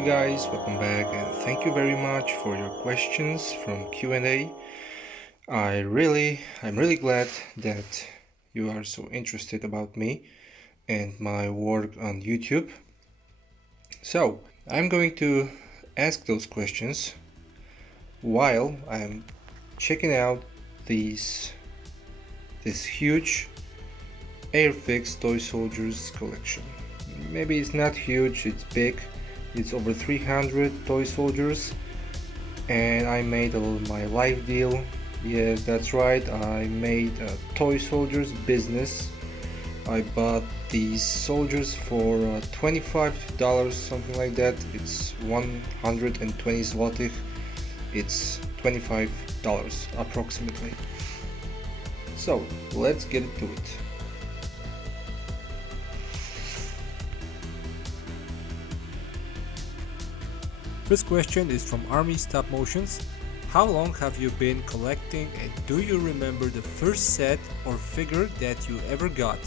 Hey guys, welcome back and thank you very much for your questions from Q&A. I'm really glad that you are so interested about me and my work on YouTube. So, I'm going to ask those questions while I'm checking out this huge Airfix Toy Soldiers collection. Maybe it's not huge, it's big. It's over 300 toy soldiers, and I made my live deal. Yes, that's right, I made a toy soldiers business. I bought these soldiers for $25, something like that. It's 120 zlotych. It's $25 approximately. So let's get to it. First question is from Army Stop Motions. How long have you been collecting, and do you remember the first set or figure that you ever got?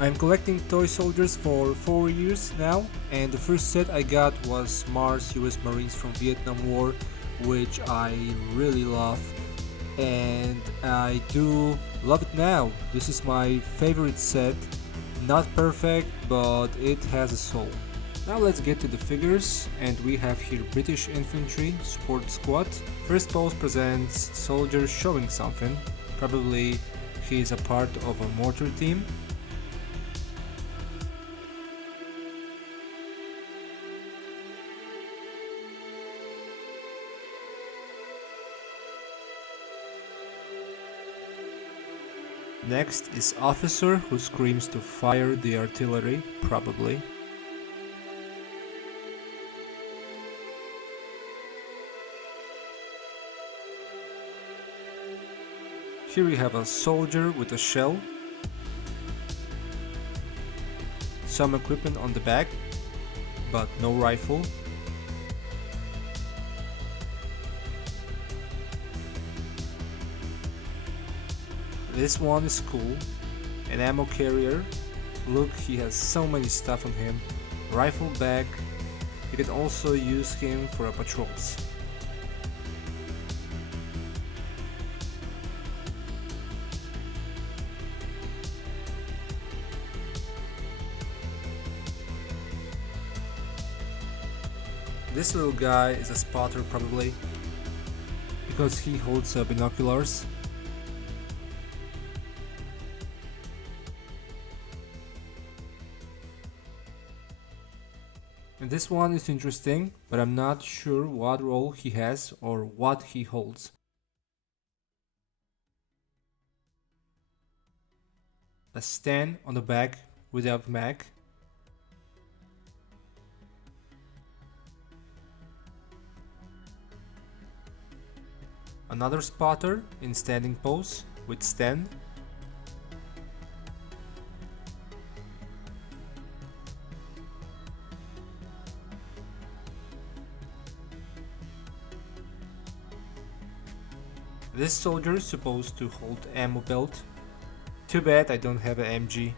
I'm collecting toy soldiers for 4 years now, and the first set I got was Mars US Marines from Vietnam War, which I really love, and I do love it now. This is my favorite set. Not perfect, but it has a soul. Now let's get to the figures, and we have here British Infantry Support Squad. First pose presents soldier showing something, probably he is a part of a mortar team. Next is officer who screams to fire the artillery, probably. Here we have a soldier with a shell, some equipment on the back, but no rifle. This one is cool, an ammo carrier. Look, he has so many stuff on him. Rifle bag, you can also use him for patrols. This little guy is a spotter probably, because he holds binoculars. And this one is interesting, but I'm not sure what role he has or what he holds. A stand on the back without mag. Another spotter in standing pose with stand. This soldier is supposed to hold ammo belt. Too bad I don't have an MG.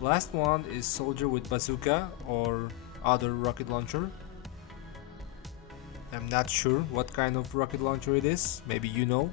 Last one is soldier with bazooka or other rocket launcher. I'm not sure what kind of rocket launcher it is, maybe you know.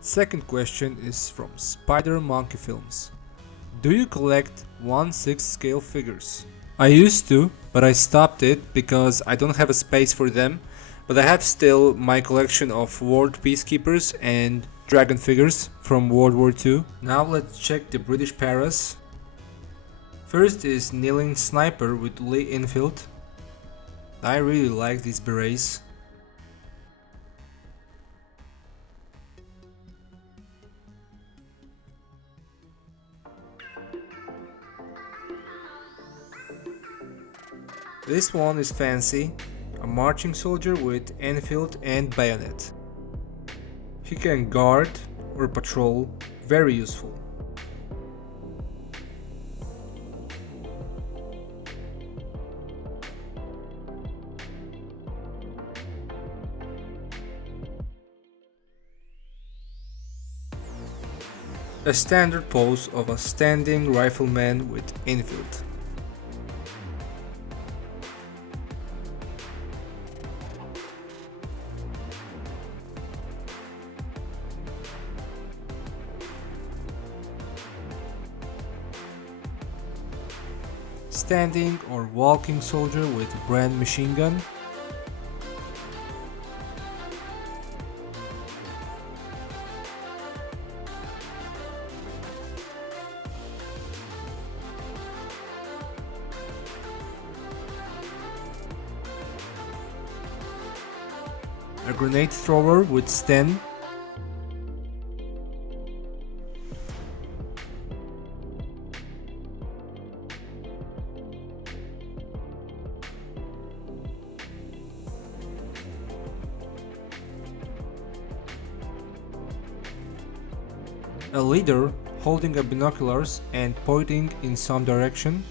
Second question is from Spider Monkey Films. Do you collect 1/6 scale figures? I used to, but I stopped it because I don't have a space for them, but I have still my collection of World Peacekeepers and Dragon figures from World War II. Now let's check the British Paras. First is Kneeling Sniper with Lee Enfield. I really like these berets. This one is fancy, a marching soldier with Enfield and bayonet. He can guard or patrol, very useful. A standard pose of a standing rifleman with infield. Standing or walking soldier with brand machine gun. A grenade thrower with Sten. A leader holding a binoculars and pointing in some direction.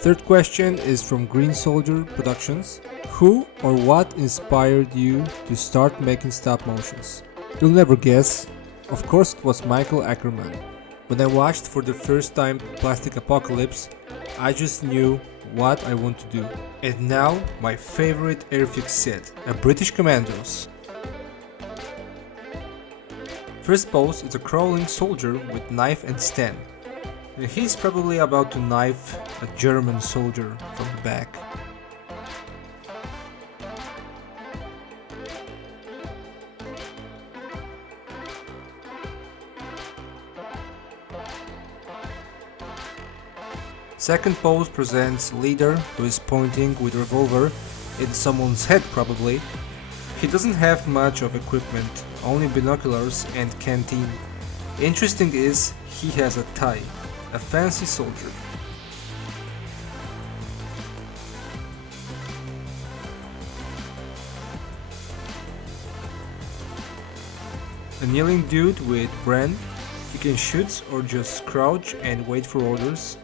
Third question is from Green Soldier Productions. Who or what inspired you to start making stop motions? You'll never guess. Of course it was Michael Ackerman. When I watched for the first time Plastic Apocalypse, I just knew what I want to do. And now my favorite Airfix set, a British Commandos. First pose is a crawling soldier with knife and stand. He's probably about to knife a German soldier from the back. Second pose presents leader who is pointing with revolver in someone's head probably. He doesn't have much of equipment, only binoculars and canteen. Interesting is he has a tie, a fancy soldier. A kneeling dude with brand. You can shoot or just crouch and wait for orders.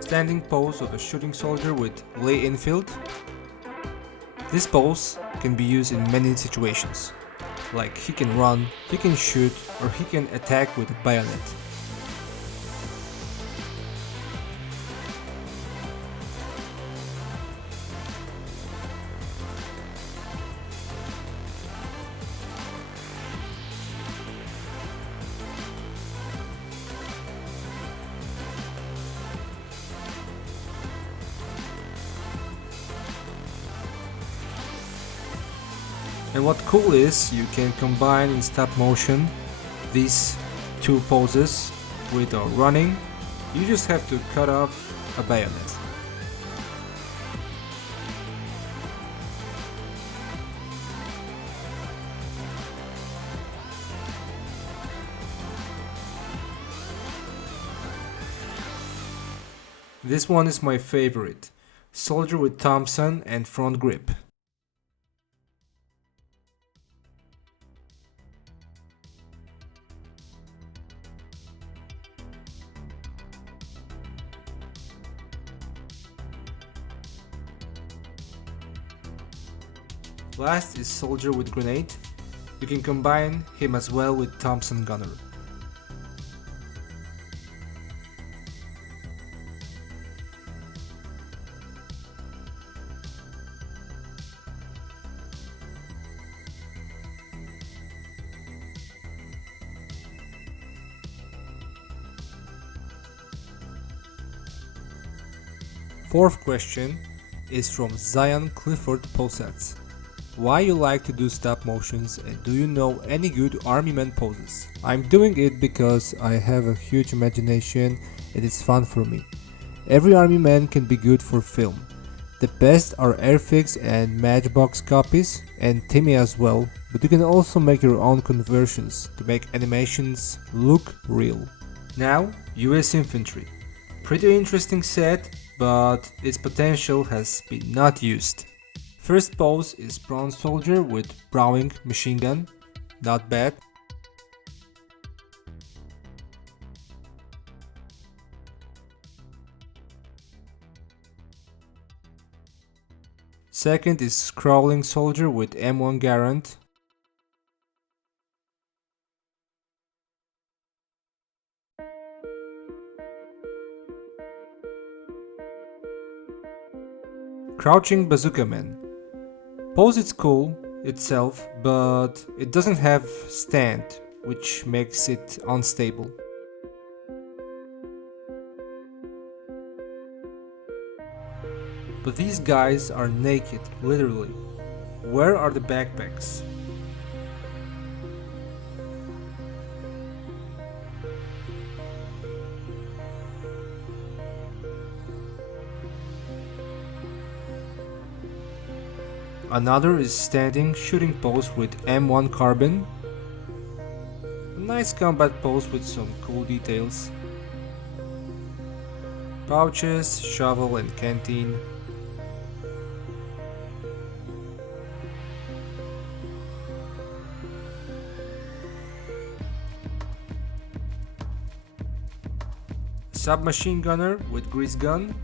Standing pose of a shooting soldier with lay infield. This pose can be used in many situations, like he can run, he can shoot, or he can attack with a bayonet. And what cool is, you can combine in stop motion these two poses with running. You just have to cut off a bayonet. This one is my favorite. Soldier with Thompson and front grip. Last is Soldier with Grenade. You can combine him as well with Thompson Gunner. Fourth question is from Zion Clifford Posats. Why you like to do stop motions and do you know any good army man poses? I'm doing it because I have a huge imagination it is fun for me. Every army man can be good for film. The best are Airfix and Matchbox copies, and Timmy as well, but you can also make your own conversions to make animations look real. Now, US Infantry. Pretty interesting set, but its potential has been not used. First pose is Bronze Soldier with Browning machine gun, not bad. Second is Crawling Soldier with M1 Garand. Crouching Bazooka Man. Pose it's cool itself, but it doesn't have stand, which makes it unstable. But these guys are naked, literally. Where are the backpacks? Another is standing shooting pose with M1 carbine. A nice combat pose with some cool details. Pouches, shovel and canteen. Submachine gunner with grease gun.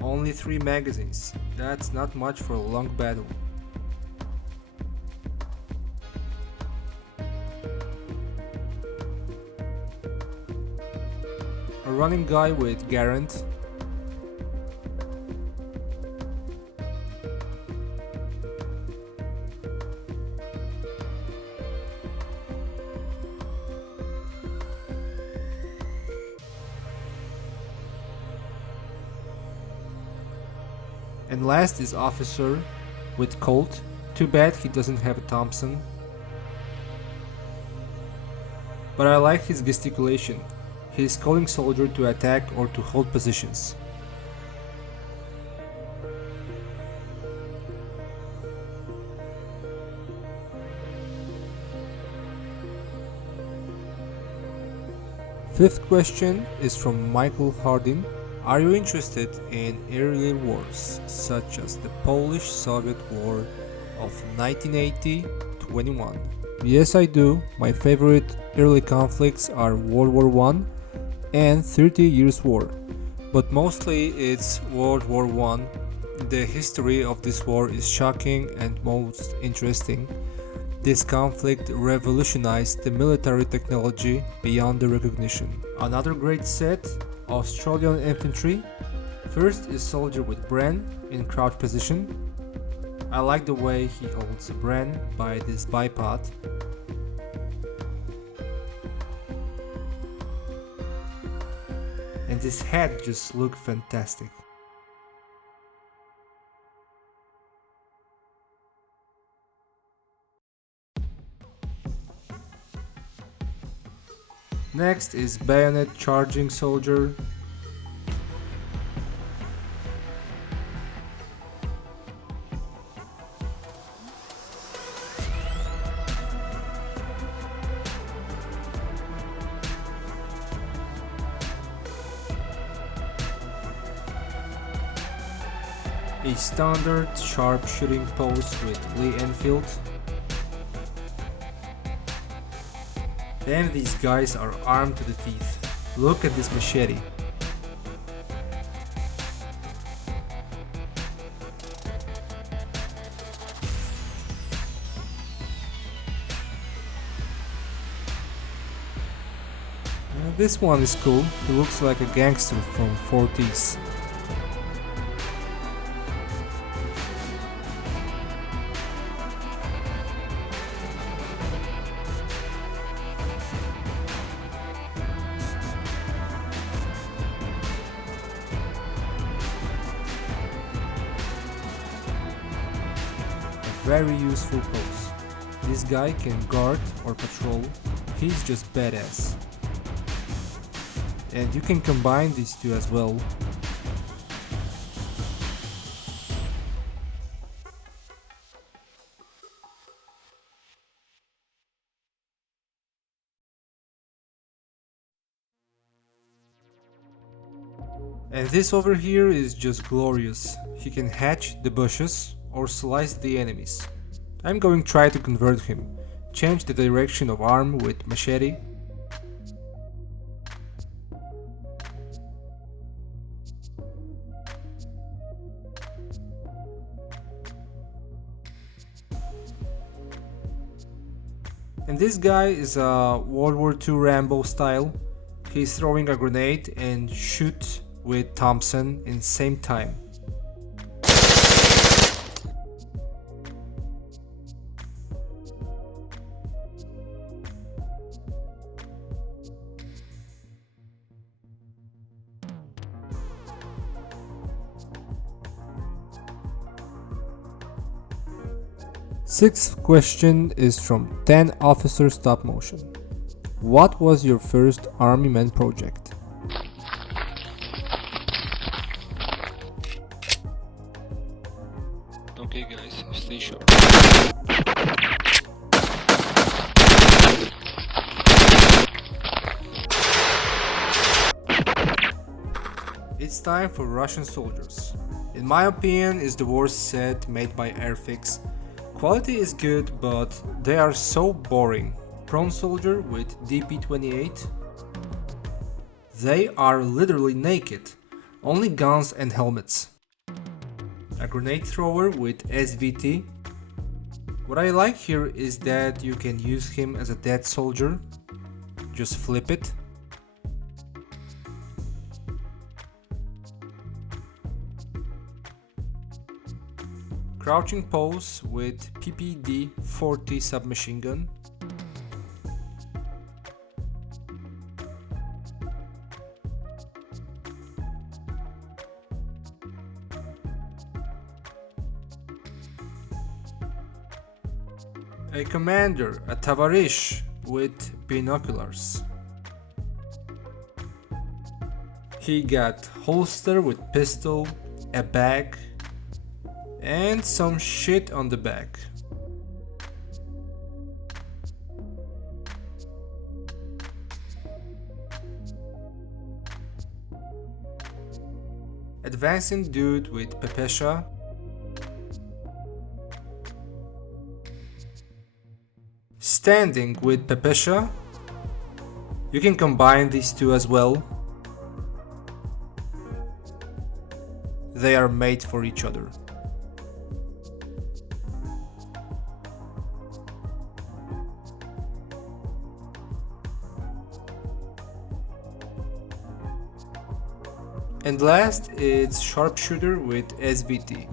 Only 3 magazines. That's not much for a long battle. A running guy with Garand. And last is Officer with Colt. Too bad he doesn't have a Thompson. But I like his gesticulation. He's calling soldier to attack or to hold positions. Fifth question is from Michael Hardin. Are you interested in early wars, such as the Polish-Soviet War of 1980-21? Yes, I do. My favorite early conflicts are World War I and 30 Years' War, but mostly it's World War I. The history of this war is shocking and most interesting. This conflict revolutionized the military technology beyond the recognition. Another great set, Australian infantry. First is soldier with Bren in crouch position. I like the way he holds Bren by this bipod. And his head just looked fantastic. Next is bayonet charging soldier. A standard sharp shooting pose with Lee Enfield. Damn, these guys are armed to the teeth. Look at this machete. This one is cool. He looks like a gangster from 40s. Very useful pose. this guy can guard or patrol. He's just badass. And you can combine these two as well. And this over here is just glorious. He can hatch the bushes or slice the enemies. I'm going to try to convert him. Change the direction of arm with machete. And this guy is a World War II Rambo style. He's throwing a grenade and shoots with Thompson in same time. Sixth question is from 10 Officer Stop Motion. What was your first Army Man project? Okay guys, stay sharp. It's time for Russian soldiers. In my opinion, it's the worst set made by Airfix. Quality is good, but they are so boring. Prone soldier with DP-28. They are literally naked, only guns and helmets. A grenade thrower with SVT. What I like here is that you can use him as a dead soldier. Just flip it. Crouching pose with PPD-40 submachine gun. A commander, a Tavarish with binoculars. He got holster with pistol, a bag, and some shit on the back. Advancing dude with Pepesha. Standing with Pepesha. You can combine these two as well. They are made for each other. And last, it's sharpshooter with SVT.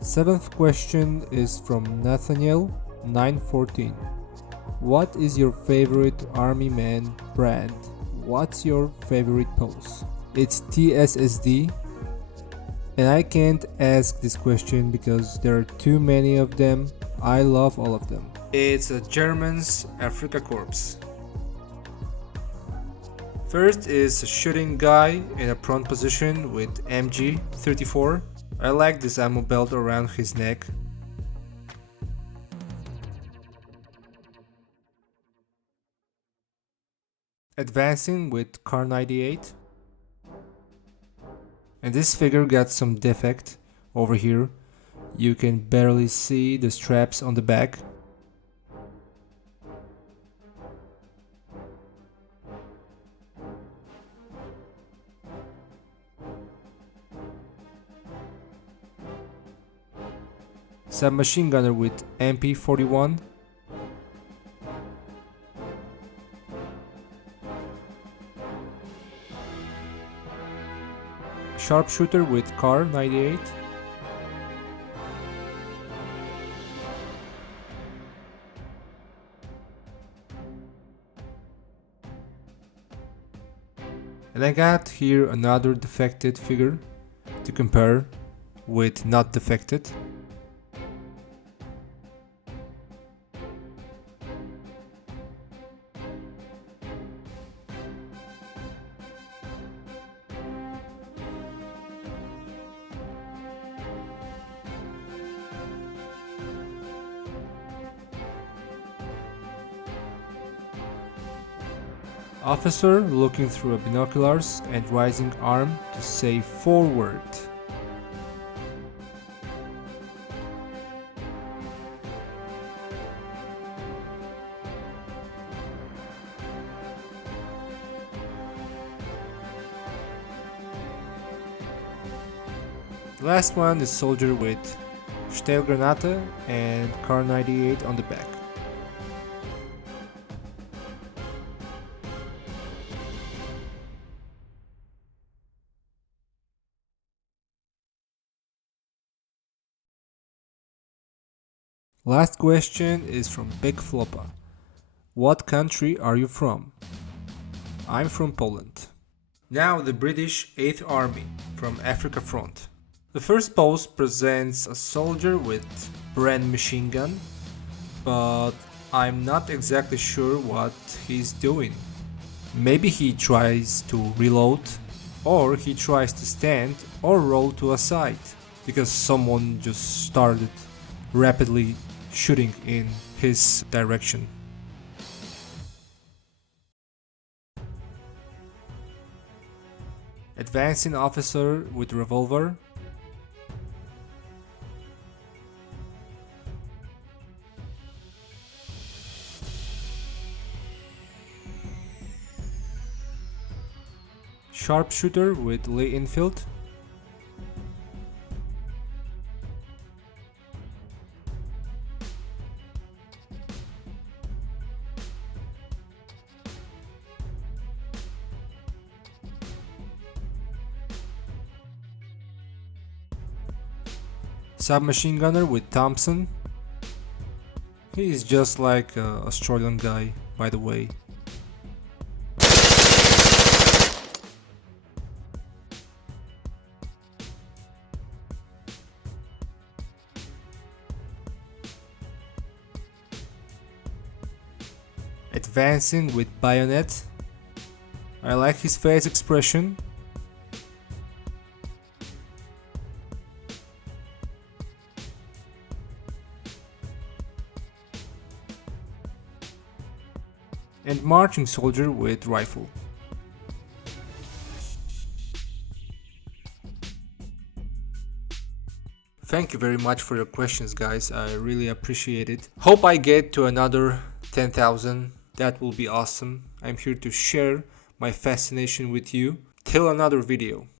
Seventh question is from Nathaniel 914. What is your favorite Army Man brand? What's your favorite pose? It's TSSD. And I can't ask this question because there are too many of them. I love all of them. It's a German's Afrika Corps. First is a shooting guy in a prone position with MG34. I like this ammo belt around his neck. Advancing with Car 98. And this figure got some defect over here. You can barely see the straps on the back. Submachine gunner with MP41. Sharpshooter with Car 98. And I got here another defected figure to compare with not defected. Officer looking through binoculars and raising arm to say forward. The last one is soldier with Stellgranate and Kar 98 on the back. Last question is from Big Flopa. What country are you from? I'm from Poland. Now the British 8th Army from Africa Front. The first pose presents a soldier with Bren machine gun, but I'm not exactly sure what he's doing. Maybe he tries to reload, or he tries to stand or roll to a side, because someone just started rapidly shooting in his direction. Advancing officer with revolver. Sharpshooter with Lee Enfield. Submachine gunner with Thompson. He is just like an Australian guy, by the way. Advancing with bayonet. I like his face expression. And marching soldier with rifle. Thank you very much for your questions, guys. I really appreciate it. Hope I get to another 10,000. That will be awesome. I'm here to share my fascination with you. Till another video.